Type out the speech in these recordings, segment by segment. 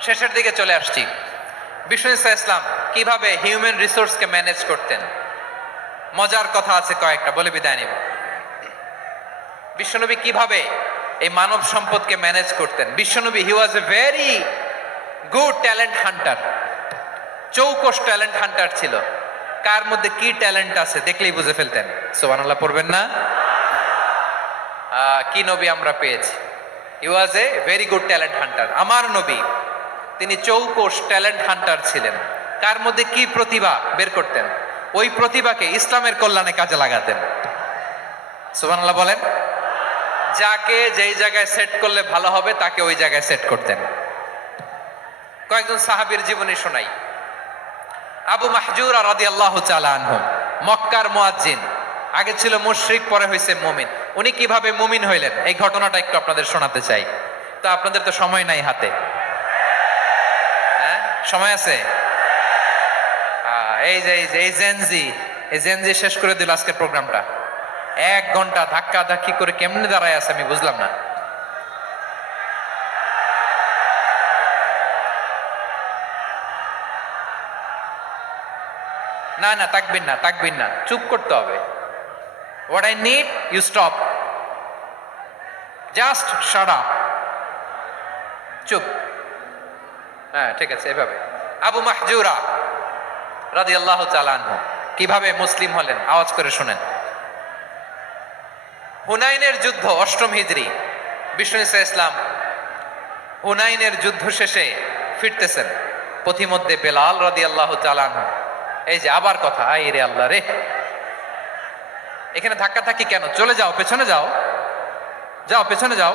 শেষের দিকে চলে আসছি। বিষ্ণু ইসা ইসলাম, কীভাবে হিউম্যান রিসোর্সকে ম্যানেজ করতেন? মজার কথা আছে কয়েকটা, বলে বিদায় নিব। বিশ্বনবী কীভাবে এই মানব সম্পদকে ম্যানেজ করতেন? বিশ্বনবী he was a very good talent hunter চৌকস talent hunter ছিল। কার মধ্যে কি ট্যালেন্ট আছে দেখলেই বুঝে ফেলতেন। সোবানাল্লাহ পড়বেন না? কি নবী আমরা পেয়েছি? He was a very good talent hunter আমার নবী তিনি চৌকস ট্যালেন্ট হান্টার ছিলেন। কার মধ্যে কি প্রতিভা বের করতেন? ওই প্রতিভাকে ইসলামের কল্যাণে কাজে লাগাতেন। সুবহানাল্লাহ বলেন, যাকে যেই জায়গায় সেট করলে ভালো হবে, তাকে ওই জায়গায় সেট করতেন। কয়েকজন সাহাবীর জীবনী শোনাই। আবু মাহজুর রাদি আল্লাহ আনহু, মক্কার মুয়াজ্জিন। আগে ছিল মুশরিক, পরে হয়েছে মুমিন। উনি কীভাবে মুমিন হইলেন? এই ঘটনাটা একটু আপনাদের শোনাতে চাই। তো আপনাদের তো সময় নাই হাতে। সময় আছে? এই যে এই যে, এই জেনজি এই জেনজি শেষ করে দিল আজকের প্রোগ্রামটা। এক ঘণ্টা ধাক্কা ধাক্কি করে কেমনে দাঁড়ায় আছে আমি বুঝলাম না। না না তাকবিন না তাকবিন না, চুপ করতে হবে। What I need you stop just সারা চুপ। হ্যাঁ ঠিক আছে, এভাবে। আবু মাহজুরা রাদি আল্লাহ চালানহু কীভাবে মুসলিম হলেন? আওয়াজ করে শুনেন। হুনাইনের যুদ্ধ, অষ্টম হিজরি, বিষ্ণু ইসলাম হুনাইনের যুদ্ধ শেষে ফিরতেছেন, পথিমধ্যে বেলাল রাদি আল্লাহ চালানহু এই যে আবার কথা আই রে আল্লাহ রে। এখানে ধাক্কা থাকি কেন? চলে যাও, পেছনে যাও। যাও, পেছনে যাও।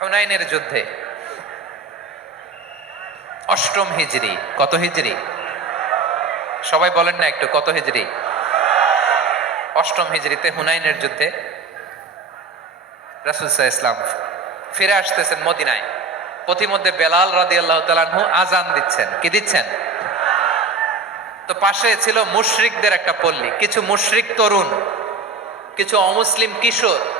হুনাইনের যুদ্ধে। অষ্টম হিজরি। কত হিজরি? সবাই বলেন না একটু, কত হিজরি? অষ্টম হিজরিতে হুনাইনের যুদ্ধে রাসুলসাহ ইসলাম ফিরে আসতেছেন মদিনায়। পথিমধ্যে বেলাল রাদি আল্লাহ তালানহু আজান দিচ্ছেন। কি দিচ্ছেন? তো পাশে ছিল মুশরিকদের একটা পল্লী। কিছু মুশরিক তরুণ, কিছু অমুসলিম কিশোর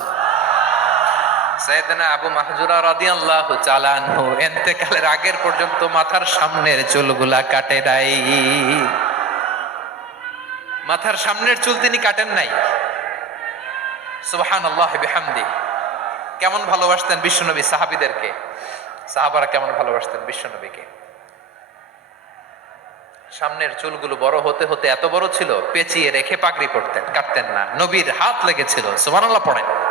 আবু মাহজুরা ইন্তেকালের আগের পর্যন্ত মাথার সামনের চুলগুলা কাটে নাই। মাথার সামনের চুল তিনি কাটেন নাই। সুবহানাল্লাহি বিহামদি। কেমন ভালোবাসতেন বিশ্বনবী সাহাবিদেরকে? সাহাবারা কেমন ভালোবাসতেন বিশ্বনবীকে? সামনের চুলগুলো বড় হতে হতে এত বড় ছিল, পেঁচিয়ে রেখে পাগড়ি করতেন কাটতেন না। নবীর হাত লেগেছিল, সুবহানাল্লাহ পড়েন।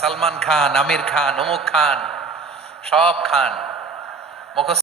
সালমান খান আমির খান অমুক খান সব খান। মুখস্থ